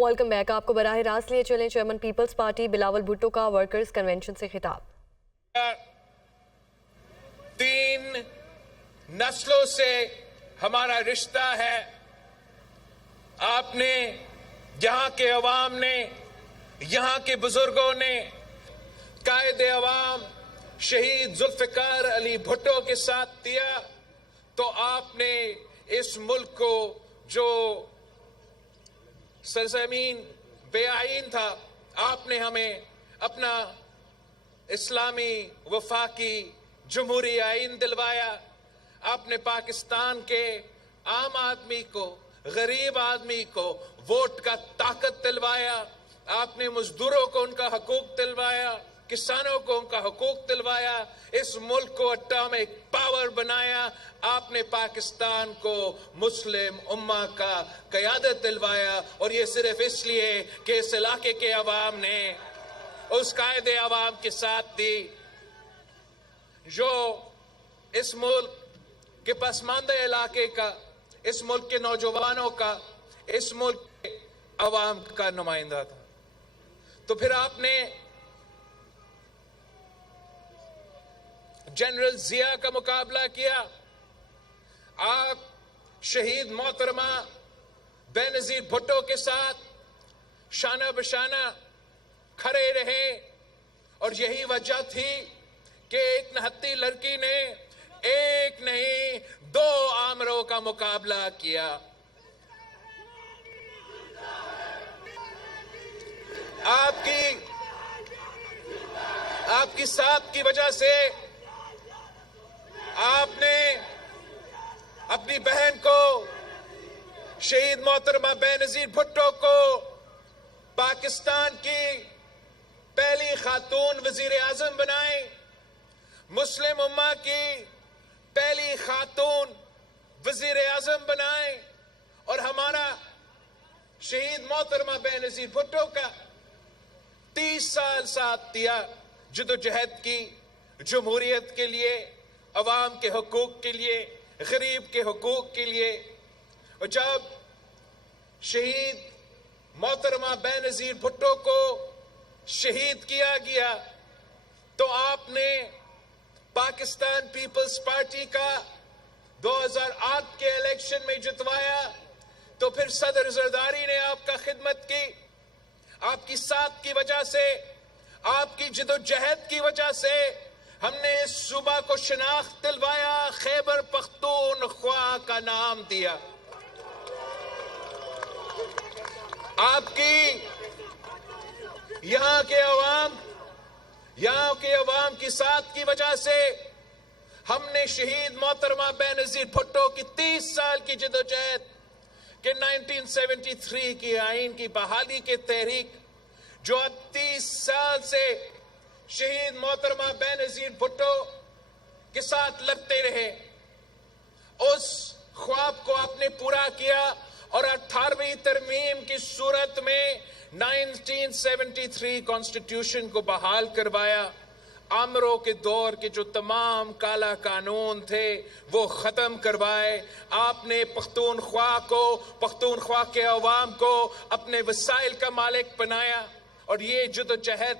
Welcome back. آپ کو براہ راست لیے چلیں چیئرمین پیپلز پارٹی بلاول بھٹو کا ورکرز کنونشن سے خطاب. 3 نسلوں سے ہمارا رشتہ ہے. آپ نے، یہاں کے عوام نے، یہاں کے بزرگوں نے قائد عوام شہید ذوالفقار علی بھٹو کے ساتھ دیا، تو آپ نے اس ملک کو جو سرزمین بے آئین تھا، آپ نے ہمیں اپنا اسلامی وفاقی جمہوری آئین دلوایا. آپ نے پاکستان کے عام آدمی کو، غریب آدمی کو ووٹ کا طاقت دلوایا. آپ نے مزدوروں کو ان کا حقوق دلوایا، کسانوں کو ان کا حقوق دلوایا. اس ملک کو اٹامک پاور بنایا. آپ نے پاکستان کو مسلم امہ کا قیادت دلوایا، اور یہ صرف اس لیے کہ اس علاقے کے عوام نے اس قائد عوام کے ساتھ دی جو اس ملک کے پسماندہ علاقے کا، اس ملک کے نوجوانوں کا، اس ملک کے عوام کا نمائندہ تھا. تو پھر آپ نے جنرل ضیاء کا مقابلہ کیا. آپ شہید محترمہ بے نظیر بھٹو کے ساتھ شانہ بشانہ کھڑے رہے، اور یہی وجہ تھی کہ ایک نہتی لڑکی نے ایک نہیں 2 آمروں کا مقابلہ کیا. آپ کی ساتھ کی وجہ سے آپ نے اپنی بہن کو، شہید محترمہ بے نظیر بھٹو کو، پاکستان کی پہلی خاتون وزیر اعظم بنائے، مسلم امہ کی پہلی خاتون وزیر اعظم بنائے، اور ہمارا شہید محترمہ بے نظیر بھٹو کا 30 سال ساتھ دیا جدوجہد کی، جمہوریت کے لیے، عوام کے حقوق کے لیے، غریب کے حقوق کے لیے. اور جب شہید محترمہ بے نظیر بھٹو کو شہید کیا گیا، تو آپ نے پاکستان پیپلز پارٹی کا 2008 کے الیکشن میں جتوایا. تو پھر صدر زرداری نے آپ کا خدمت کی. آپ کی ساتھ کی وجہ سے، آپ کی جدوجہد کی وجہ سے ہم نے اس صوبہ کو شناخت دلوایا، خیبر پختونخوا کا نام دیا. آپ کی یہاں کے عوام کی ساتھ کی وجہ سے ہم نے شہید محترمہ بے نظیر بھٹو کی 30 سال کی جدوجہد کہ 1973 کی آئین کی بحالی کے تحریک، جو اب 30 سال سے شہید محترمہ بے نظیر بھٹو کے ساتھ لڑتے رہے، اس خواب کو آپ نے پورا کیا. اور 18ویں ترمیم کی صورت میں 1973 کانسٹیٹیوشن کو بحال کروایا. آمروں کے دور کے جو تمام کالا قانون تھے وہ ختم کروائے. آپ نے پختونخوا کے عوام کو اپنے وسائل کا مالک بنایا، اور یہ جدوجہد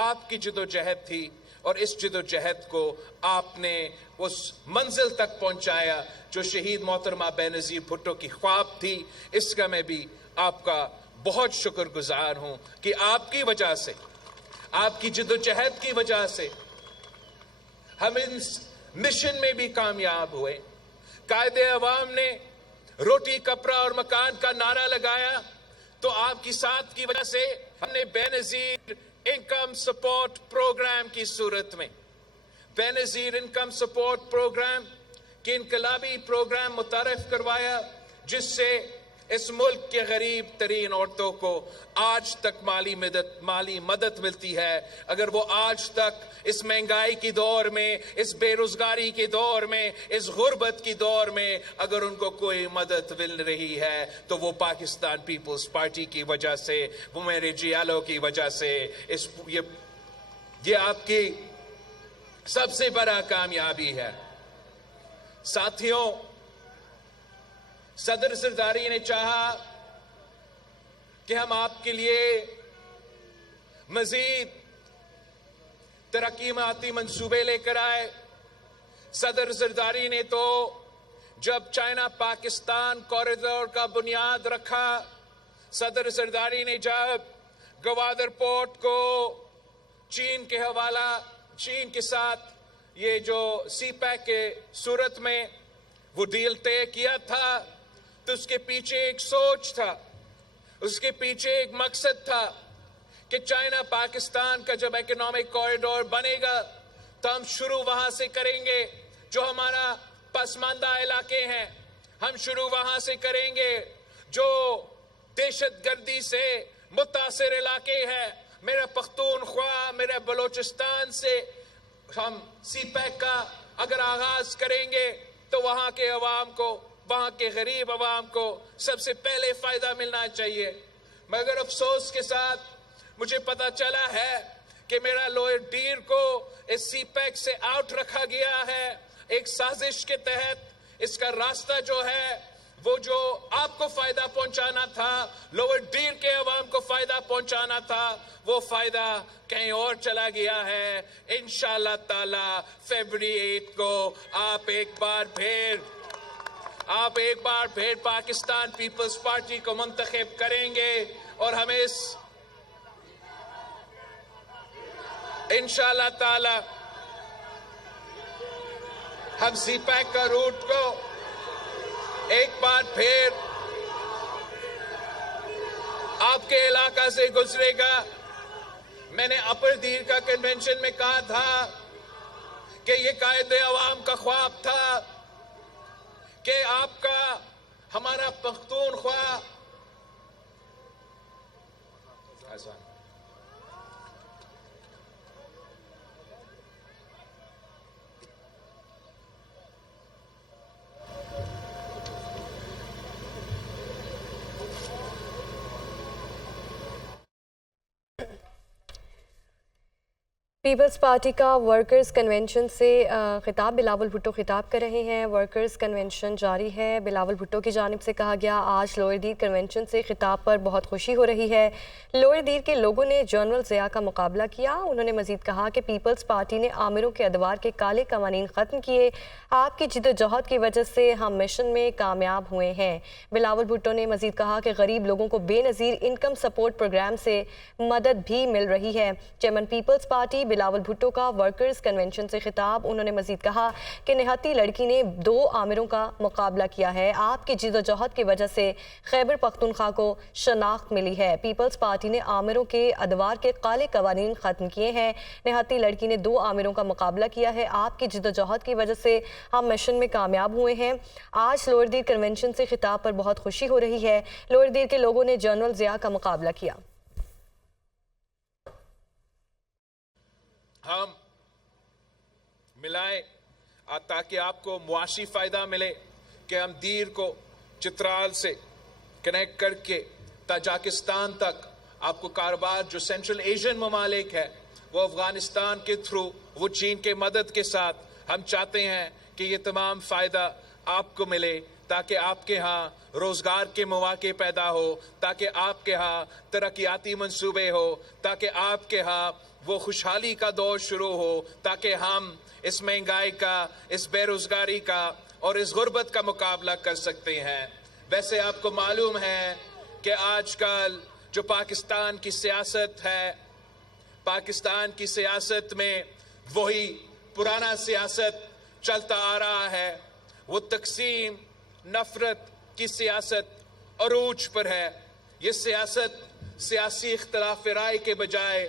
آپ کی جدوجہد تھی، اور اس جدوجہد کو آپ نے اس منزل تک پہنچایا جو شہید محترمہ بے نظیر بھٹو کی خواب تھی. اس کا میں بھی آپ کا بہت شکر گزار ہوں کہ آپ کی وجہ سے، آپ کی جدوجہد کی وجہ سے ہم اس مشن میں بھی کامیاب ہوئے. قائد عوام نے روٹی کپڑا اور مکان کا نعرہ لگایا، تو آپ کی ساتھ کی وجہ سے ہم نے بے نظیر انکم سپورٹ پروگرام کی صورت میں، بے نظیر انکم سپورٹ پروگرام کے انقلابی پروگرام متعارف کروایا، جس سے اس ملک کے غریب ترین عورتوں کو آج تک مالی مدد ملتی ہے. اگر وہ آج تک اس مہنگائی کی دور میں، اس بے روزگاری کے دور میں، اس غربت کی دور میں اگر ان کو کوئی مدد مل رہی ہے تو وہ پاکستان پیپلز پارٹی کی وجہ سے، وہ میرے جیالوں کی وجہ سے. یہ آپ کی سب سے بڑا کامیابی ہے. ساتھیوں، صدر زرداری نے چاہا کہ ہم آپ کے لیے مزید ترقیاتی منصوبے لے کر آئے. صدر زرداری نے تو جب چائنا پاکستان کوریڈور کا بنیاد رکھا، صدر زرداری نے جب گوادر پورٹ کو چین کے ساتھ یہ جو سی پیک کے صورت میں وہ ڈیل طے کیا تھا، تو اس کے پیچھے ایک سوچ تھا، اس کے پیچھے ایک مقصد تھا کہ چائنا پاکستان کا جب اکنامک کوریڈور بنے گا تو ہم شروع وہاں سے کریں گے جو ہمارا پسماندہ علاقے ہیں، ہم شروع وہاں سے کریں گے جو دہشت گردی سے متاثر علاقے ہیں. میرا پختونخوا، میرا بلوچستان سے ہم سی پیک کا اگر آغاز کریں گے تو وہاں کے عوام کو، وہاں کے غریب عوام کو سب سے پہلے فائدہ ملنا چاہیے. مگر افسوس کے ساتھ مجھے پتا چلا ہے کہ میرا لوئر ڈیر کو اس سی پیک سے آؤٹ رکھا گیا ہے. ایک سازش کے تحت اس کا راستہ جو ہے وہ جو آپ کو فائدہ پہنچانا تھا، لوئر ڈیر کے عوام کو فائدہ پہنچانا تھا، وہ فائدہ کہیں اور چلا گیا ہے. انشاءاللہ تعالی فیبری 8 کو آپ ایک بار پھر پاکستان پیپلز پارٹی کو منتخب کریں گے اور ہمیں اس انشاءاللہ تعالی ہم سی پیک کا روٹ کو ایک بار پھر آپ کے علاقہ سے گزرے گا. میں نے اپر دیر کا کنونشن میں کہا تھا کہ یہ قائد عوام کا خواب تھا کہ آپ کا ہمارا پختونخوا پیپلز پارٹی کا ورکرز کنونشن سے خطاب، بلاول بھٹو خطاب کر رہے ہیں. ورکرز کنونشن جاری ہے. بلاول بھٹو کی جانب سے کہا گیا آج لوئر دیر کنونشن سے خطاب پر بہت خوشی ہو رہی ہے. لوئر دیر کے لوگوں نے جنرل ضیاء کا مقابلہ کیا. انہوں نے مزید کہا کہ پیپلز پارٹی نے آمروں کے ادوار کے کالے قوانین ختم کیے. آپ کی جد و جہد کی وجہ سے ہم مشن میں کامیاب ہوئے ہیں. بلاول بھٹو نے مزید کہا کہ غریب لوگوں کو بے نظیر انکم سپورٹ پروگرام سے مدد بھی مل رہی ہے. چیئرمین پیپلز پارٹی بلاول بھٹو کا ورکرز کنونشن سے خطاب. انہوں نے مزید کہا کہ نہاتی لڑکی نے 2 آمروں کا مقابلہ کیا ہے. آپ کی جد و جہد کی وجہ سے خیبر پختونخوا کو شناخت ملی ہے. پیپلز پارٹی نے آمروں کے ادوار کے کالے قوانین ختم کیے ہیں. نہاتی لڑکی نے 2 آمروں کا مقابلہ کیا ہے. آپ کی جد و جہد کی وجہ سے ہم مشن میں کامیاب ہوئے ہیں. آج لوئر دیر کنونشن سے خطاب پر بہت خوشی ہو رہی ہے. لوئر دیر کے لوگوں نے جنرل ضیاء کا مقابلہ کیا. ہم ملائے تاکہ آپ کو معاشی فائدہ ملے کہ ہم دیر کو چترال سے کنیکٹ کر کے تاجکستان تک آپ کو کاروبار جو سینٹرل ایشین ممالک ہے وہ افغانستان کے تھرو، وہ چین کے مدد کے ساتھ ہم چاہتے ہیں کہ یہ تمام فائدہ آپ کو ملے تاکہ آپ کے ہاں روزگار کے مواقع پیدا ہو، تاکہ آپ کے ہاں ترقیاتی منصوبے ہو، تاکہ آپ کے ہاں وہ خوشحالی کا دور شروع ہو، تاکہ ہم اس مہنگائی کا، اس بے روزگاری کا اور اس غربت کا مقابلہ کر سکتے ہیں. ویسے آپ کو معلوم ہے کہ آج کل جو پاکستان کی سیاست ہے، پاکستان کی سیاست میں وہی پرانا سیاست چلتا آ رہا ہے. وہ تقسیم، نفرت کی سیاست عروج پر ہے. یہ سیاست سیاسی اختلاف رائے کے بجائے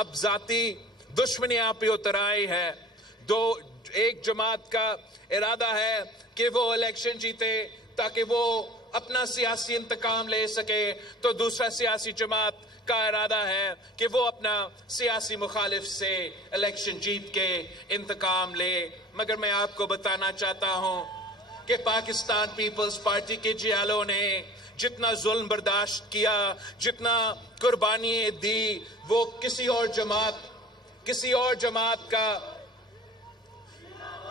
اب ذاتی دشمنیاں پہ اتر آئی ہے. ایک جماعت کا ارادہ ہے کہ وہ الیکشن جیتے تاکہ وہ اپنا سیاسی انتقام لے سکے، تو دوسرا سیاسی جماعت کا ارادہ ہے کہ وہ اپنا سیاسی مخالف سے الیکشن جیت کے انتقام لے. مگر میں آپ کو بتانا چاہتا ہوں کہ پاکستان پیپلز پارٹی کے جیالوں نے جتنا ظلم برداشت کیا، جتنا قربانی دی، وہ کسی اور جماعت کا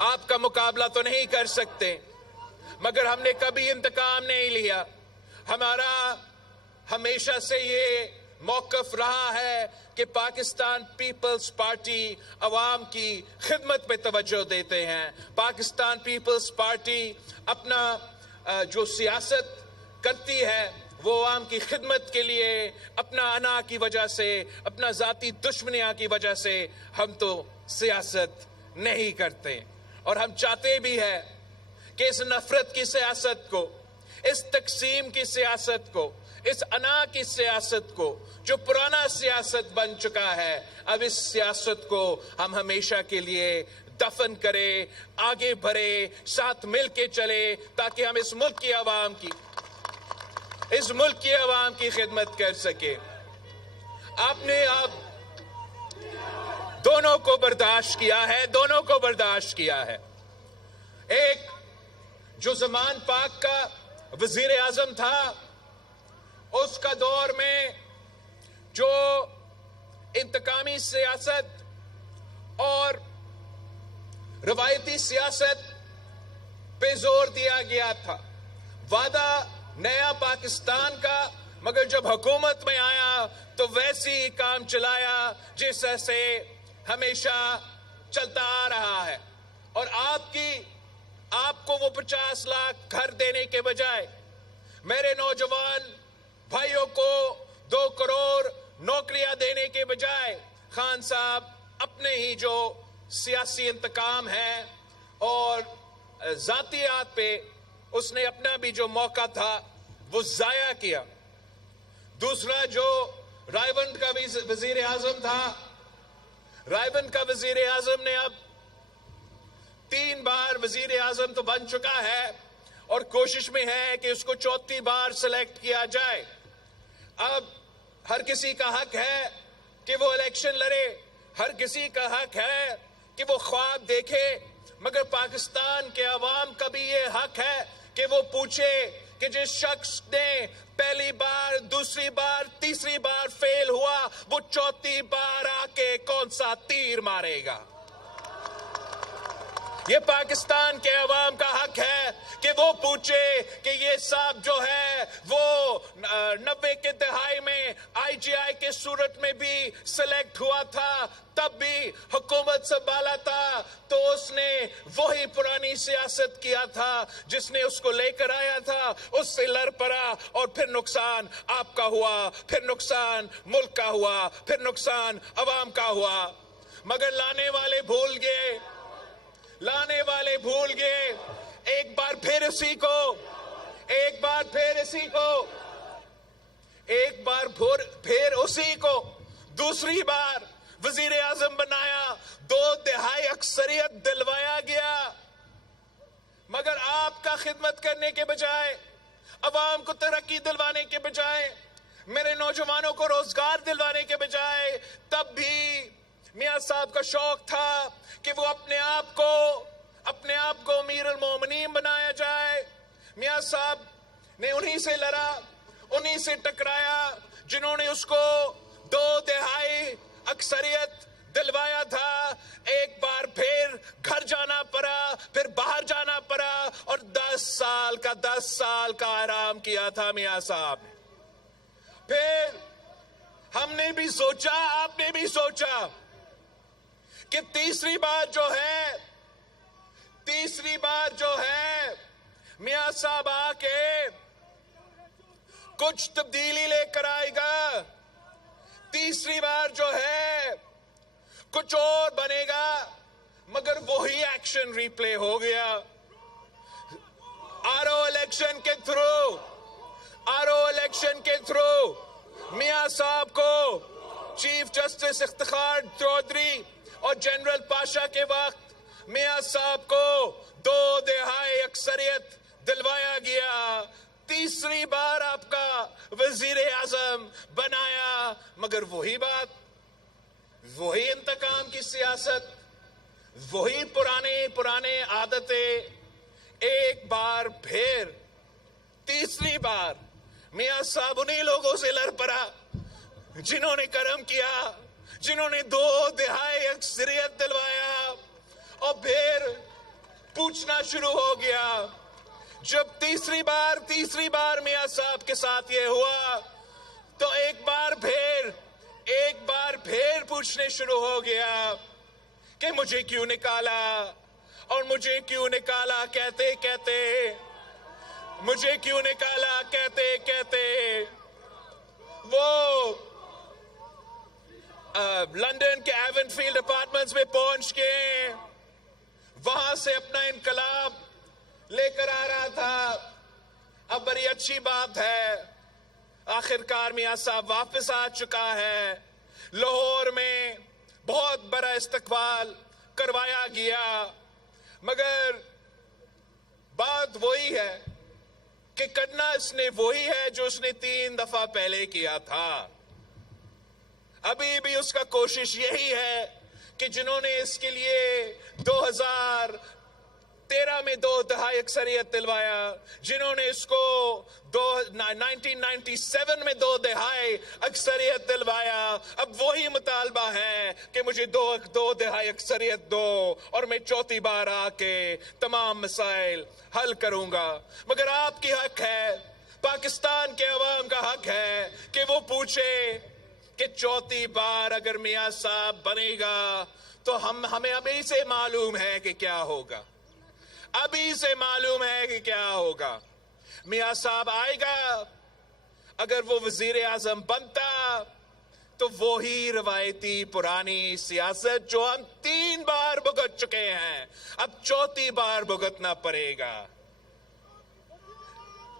آپ کا مقابلہ تو نہیں کر سکتے. مگر ہم نے کبھی انتقام نہیں لیا. ہمیشہ سے یہ موقف رہا ہے کہ پاکستان پیپلز پارٹی عوام کی خدمت پہ توجہ دیتے ہیں. پاکستان پیپلز پارٹی اپنا جو سیاست کرتی ہے وہ عوام کی خدمت کے لیے، اپنا انا کی وجہ سے، اپنا ذاتی دشمنیاں کی وجہ سے ہم تو سیاست نہیں کرتے. اور ہم چاہتے بھی ہیں کہ اس نفرت کی سیاست کو، اس تقسیم کی سیاست کو، اس انا کی سیاست کو جو پرانا سیاست بن چکا ہے، اب اس سیاست کو ہم ہمیشہ کے لیے دفن کرے، آگے بڑھے، ساتھ مل کے چلے، تاکہ ہم اس ملک کی عوام کی خدمت کر سکے. آپ نے دونوں کو برداشت کیا ہے. ایک جو زمان پاک کا وزیر اعظم تھا، اس کا دور میں جو انتقامی سیاست اور روایتی سیاست پہ زور دیا گیا تھا، وعدہ نیا پاکستان کا، مگر جب حکومت میں آیا تو ویسی ہی کام چلایا جیسے سے ہمیشہ چلتا آ رہا ہے. اور آپ کو وہ 50 لاکھ گھر دینے کے بجائے میرے نوجوان بھائیوں کو 2 کروڑ نوکریاں دینے کے بجائے خان صاحب اپنے ہی جو سیاسی انتقام ہے اور ذاتیات پہ اس نے اپنا بھی جو موقع تھا وہ ضائع کیا. دوسرا جو رائیونڈ کا وزیر اعظم تھا، رائیونڈ کا وزیر اعظم نے اب 3 بار وزیر اعظم تو بن چکا ہے اور کوشش میں ہے کہ اس کو 4تھی بار سلیکٹ کیا جائے. اب ہر کسی کا حق ہے کہ وہ الیکشن لڑے، ہر کسی کا حق ہے کہ وہ خواب دیکھے، مگر پاکستان کے عوام کا بھی یہ حق ہے کہ وہ پوچھے کہ جس شخص نے پہلی بار، دوسری بار، تیسری بار فیل ہوا، وہ 4تھی بار آ کے کون سا تیر مارے گا. یہ پاکستان کے عوام کا حق ہے کہ وہ پوچھے کہ یہ صاحب جو ہے وہ 90 کے دہائی میں IGI کے صورت میں بھی سلیکٹ ہوا تھا، تب بھی حکومت سنبھالا تھا تو اس نے وہی پرانی سیاست کیا تھا جس نے اس کو لے کر آیا تھا، اس سے لڑ پڑا اور پھر نقصان آپ کا ہوا، پھر نقصان ملک کا ہوا، پھر نقصان عوام کا ہوا. مگر لانے والے بھول گئے. ایک بار پھر اسی کو دوسری بار وزیر اعظم بنایا، 2 تہائی اکثریت دلوایا گیا. مگر آپ کا خدمت کرنے کے بجائے، عوام کو ترقی دلوانے کے بجائے، میرے نوجوانوں کو روزگار دلوانے کے بجائے، تب بھی میاں صاحب کا شوق تھا کہ وہ اپنے آپ کو امیر المومنین بنایا جائے. میاں صاحب نے انہی سے لڑا، انہی سے ٹکرایا جنہوں نے اس کو 2 تہائی اکثریت دلوایا تھا. ایک بار پھر گھر جانا پڑا، پھر باہر جانا پڑا اور 10 سال کا آرام کیا تھا میاں صاحب نے. پھر ہم نے بھی سوچا، آپ نے بھی سوچا کہ تیسری بار جو ہے میاں صاحب آ کے کچھ تبدیلی لے کر آئے گا، تیسری بار جو ہے کچھ اور بنے گا. مگر وہی ایکشن ریپلے ہو گیا. RO الیکشن کے تھرو میاں صاحب کو چیف جسٹس افتخار چودھری اور جنرل پاشا کے وقت میاں صاحب کو 2 تہائی اکثریت دلوایا گیا. تیسری بار آپ کا وزیر اعظم بنایا، مگر وہی بات، وہی انتقام کی سیاست، وہی پرانے عادتیں. ایک بار پھر تیسری بار میاں صاحب انہی لوگوں سے لڑ پڑا جنہوں نے کرم کیا، جنہوں نے 2 تہائی اکثریت دلوایا. اور پھر پوچھنا شروع ہو گیا. جب تیسری بار میاں صاحب کے ساتھ یہ ہوا تو ایک بار پھر پوچھنے شروع ہو گیا کہ مجھے کیوں نکالا اور مجھے کیوں نکالا کہتے کہتے مجھے کیوں نکالا کہتے کہتے وہ لندن کے ایون فیلڈ اپارٹمنٹس میں پہنچ کے وہاں سے اپنا انقلاب لے کر آ رہا تھا. اب بڑی اچھی بات ہے, آخر کار میاں صاحب واپس آ چکا ہے. لاہور میں بہت بڑا استقبال کروایا گیا, مگر بات وہی ہے کہ کرنا اس نے وہی ہے جو اس نے 3 دفعہ پہلے کیا تھا. ابھی بھی اس کا کوشش یہی ہے کہ جنہوں نے اس کے لیے 2013 میں 2 دہائی اکثریت دلوایا, جنہوں نے اس کو 1997 میں 2 دہائی اکثریت دلوایا, اب وہی مطالبہ ہے کہ مجھے 2 دہائی اکثریت دو اور میں 4تھی بار آ کے تمام مسائل حل کروں گا. مگر آپ کی حق ہے, پاکستان کے عوام کا حق ہے کہ وہ پوچھے کہ 4تھی بار اگر میاں صاحب بنے گا تو ہمیں ابھی سے معلوم ہے کہ کیا ہوگا. ابھی سے معلوم ہے کہ کیا ہوگا. میاں صاحب آئے گا, اگر وہ وزیر اعظم بنتا تو وہی روایتی پرانی سیاست جو ہم 3 بار بھگت چکے ہیں, اب 4تھی بار بھگتنا پڑے گا.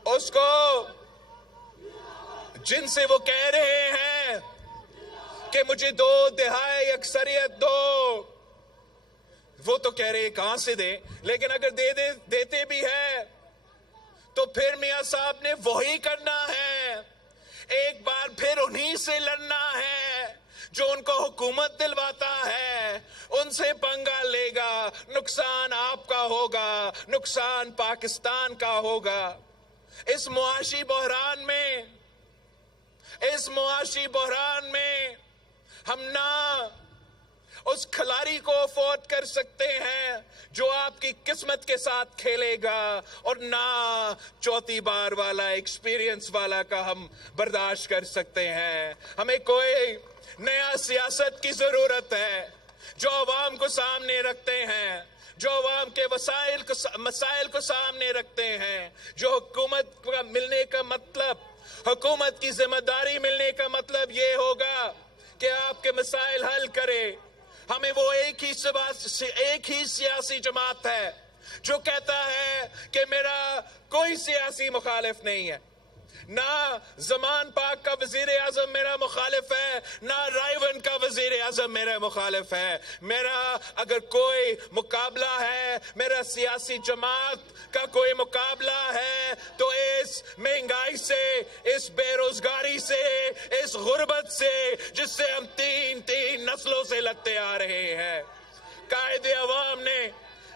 اس کو جن سے وہ کہہ رہے ہیں کہ مجھے 2 دہائی اکثریت دو, وہ تو کہہ رہے کہاں سے دیں, لیکن اگر دیتے بھی ہے تو پھر میاں صاحب نے وہی کرنا ہے. ایک بار پھر انہی سے لڑنا ہے جو ان کو حکومت دلواتا ہے, ان سے پنگا لے گا. نقصان آپ کا ہوگا, نقصان پاکستان کا ہوگا. اس معاشی بحران میں ہم نہ اس کھلاڑی کو افورڈ کر سکتے ہیں جو آپ کی قسمت کے ساتھ کھیلے گا, اور نہ 4تھی بار والا ایکسپیرینس والا کا ہم برداشت کر سکتے ہیں. ہمیں کوئی نیا سیاست کی ضرورت ہے جو عوام کو سامنے رکھتے ہیں, جو عوام کے مسائل کو سامنے رکھتے ہیں, جو حکومت کا ملنے کا مطلب, حکومت کی ذمہ داری ملنے کا مطلب یہ ہوگا کہ آپ کے مسائل حل کرے. ہمیں وہ ایک ہی سیاسی جماعت ہے جو کہتا ہے کہ میرا کوئی سیاسی مخالف نہیں ہے. نہ زمان پاک کا وزیر اعظم میرا مخالف ہے, نہ رائیون کا وزیر اعظم میرا مخالف ہے. میرا اگر کوئی مقابلہ ہے, میرا سیاسی جماعت کا کوئی مقابلہ ہے تو اس مہنگائی سے, اس بے روزگاری سے, اس غربت سے جس سے ہم 3 نسلوں سے لڑتے آ رہے ہیں. قائد عوام نے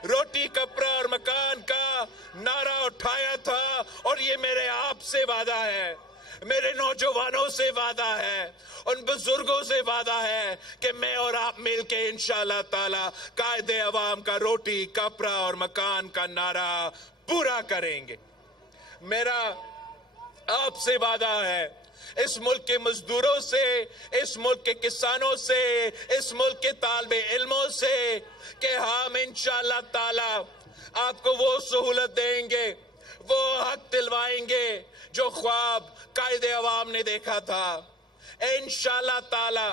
روٹی کپڑا اور مکان کا نعرہ اٹھایا تھا, اور یہ میرے آپ سے وعدہ ہے, میرے نوجوانوں سے وعدہ ہے, ان بزرگوں سے وعدہ ہے کہ میں اور آپ مل کے انشاءاللہ تعالی قائد عوام کا روٹی کپڑا اور مکان کا نعرہ پورا کریں گے. میرا آپ سے وعدہ ہے, اس ملک کے مزدوروں سے, اس ملک کے کسانوں سے, اس ملک کے طالب علموں سے, کہ ہم انشاءاللہ تعالی آپ کو وہ سہولت دیں گے, وہ حق دلوائیں گے جو خواب قائد عوام نے دیکھا تھا. انشاءاللہ تعالی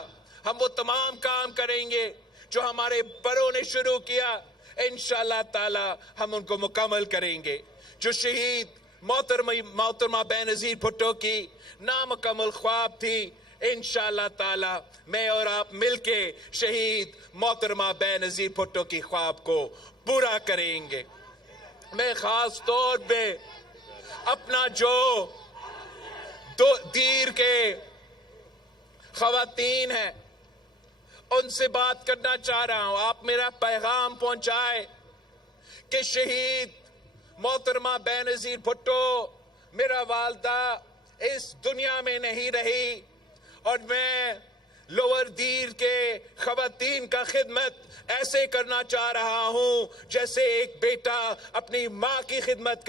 ہم وہ تمام کام کریں گے جو ہمارے بڑوں نے شروع کیا, انشاءاللہ تعالی ہم ان کو مکمل کریں گے. جو شہید محترمہ بینظیر بھٹو کی نامکمل خواب تھی, انشاءاللہ تعالی میں اور آپ مل کے شہید محترمہ بینظیر بھٹو کی خواب کو پورا کریں گے. میں خاص طور پہ اپنا جو دیر کے خواتین ہیں ان سے بات کرنا چاہ رہا ہوں. آپ میرا پیغام پہنچائے کہ شہید محترمہ بینظیر بھٹو میرا والدہ اس دنیا میں نہیں رہی, اور میں لوور دیر کے خواتین کا خدمت ایسے کرنا چاہ رہا ہوں جیسے ایک بیٹا اپنی ماں کی خدمت